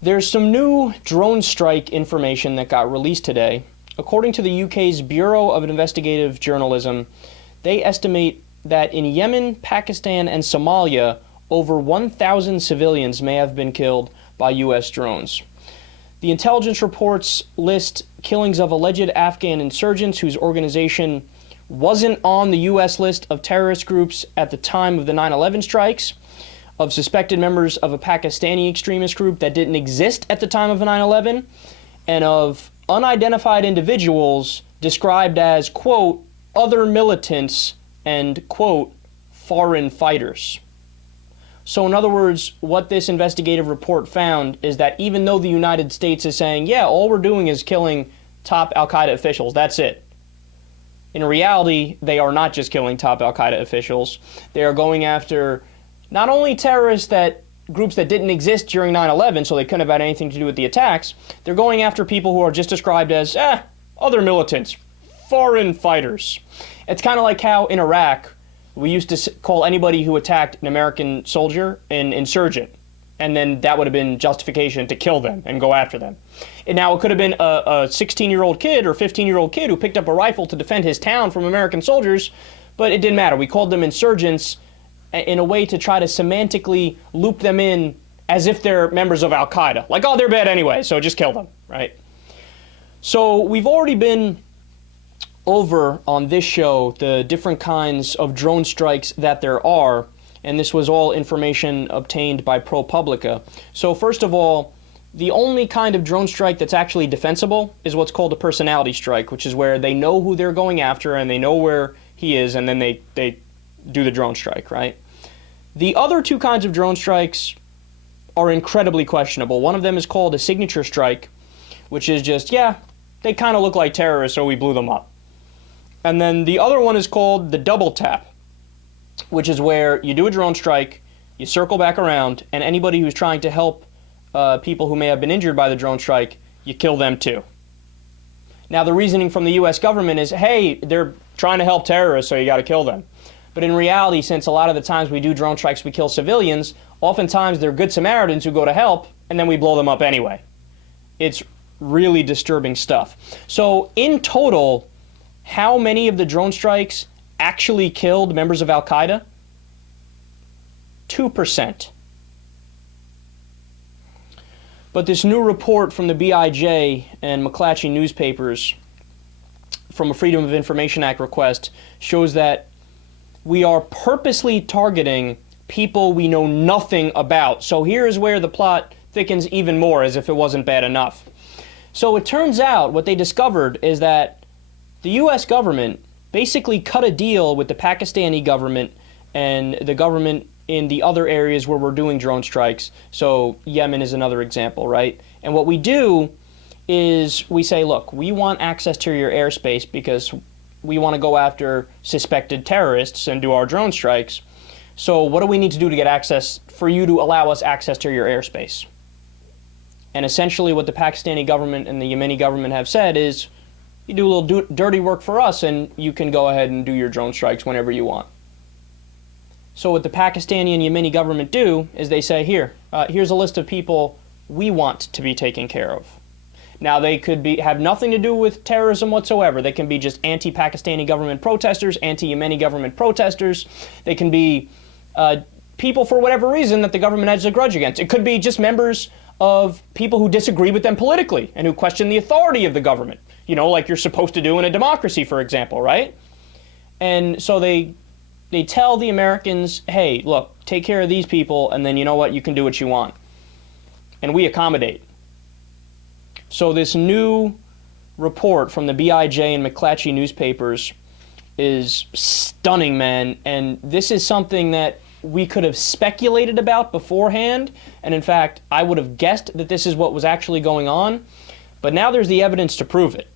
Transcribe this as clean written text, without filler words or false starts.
There's some new drone strike information that got released today. According to the UK's Bureau of Investigative Journalism, they estimate that in Yemen, Pakistan, and Somalia, over 1,000 civilians may have been killed by US drones. The intelligence reports list killings of alleged Afghan insurgents whose organization wasn't on the US list of terrorist groups at the time of the 9/11 strikes, of suspected members of a Pakistani extremist group that didn't exist at the time of 9/11, and of unidentified individuals described as, quote, other militants and, quote, foreign fighters. So in other words, what this investigative report found is that even though the United States is saying, yeah, all we're doing is killing top al-Qaida officials, that's it. In reality, they are not just killing top al-Qaida officials. They are going after not only terrorists groups that didn't exist during 9/11, so they couldn't have had anything to do with the attacks, they're going after people who are just described as, other militants, foreign fighters. It's kind of like how in Iraq, we used to call anybody who attacked an American soldier an insurgent, and then that would have been justification to kill them and go after them. And now it could have been a 16-year-old kid or 15-year-old kid who picked up a rifle to defend his town from American soldiers, but it didn't matter. We called them insurgents in a way to try to semantically loop them in as if they're members of al-Qaida. Like, oh, they're bad anyway, so just kill them, right? So we've already been over on this show the different kinds of drone strikes that there are, and this was all information obtained by ProPublica. So first of all, the only kind of drone strike that's actually defensible is what's called a personality strike, which is where they know who they're going after and they know where he is, and then they do the drone strike, right? The other two kinds of drone strikes are incredibly questionable. One of them is called a signature strike, which is just, yeah, they kind of look like terrorists, so we blew them up. And then the other one is called the double tap, which is where you do a drone strike, you circle back around, and anybody who's trying to help people who may have been injured by the drone strike, you kill them too. Now the reasoning from the US government is, hey, they're trying to help terrorists, so you got to kill them. But in reality, since a lot of the times we do drone strikes, we kill civilians, oftentimes they're good Samaritans who go to help, and then we blow them up anyway. It's really disturbing stuff. So in total, how many of the drone strikes actually killed members of al-Qaida? 2%. But this new report from the BIJ and McClatchy newspapers from a Freedom of Information Act request shows that we are purposely targeting people we know nothing about. So here's where the plot thickens even more, as if it wasn't bad enough. So it turns out what they discovered is that the US government basically cut a deal with the Pakistani government and the government in the other areas where we're doing drone strikes. So Yemen is another example, right? And what we do is we say, look, we want access to your airspace because we want to go after suspected terrorists and do our drone strikes. So what do we need to do to get access, for you to allow us access to your airspace? And essentially what the Pakistani government and the Yemeni government have said is, you do a little dirty work for us and you can go ahead and do your drone strikes whenever you want. So what the Pakistani and Yemeni government do is they say, here's a list of people we want to be taken care of. Now they could have nothing to do with terrorism whatsoever. They can be just anti-Pakistani government protesters, anti-Yemeni government protesters. They can be people for whatever reason that the government has a grudge against. It could be just members of people who disagree with them politically and who question the authority of the government. You know, like you're supposed to do in a democracy, for example, right? And so they tell the Americans, hey, look, take care of these people, and then you know what, you can do what you want. And we accommodate. So this new report from the BIJ and McClatchy newspapers is stunning, man. And this is something that we could have speculated about beforehand. And in fact, I would have guessed that this is what was actually going on. But now there's the evidence to prove it.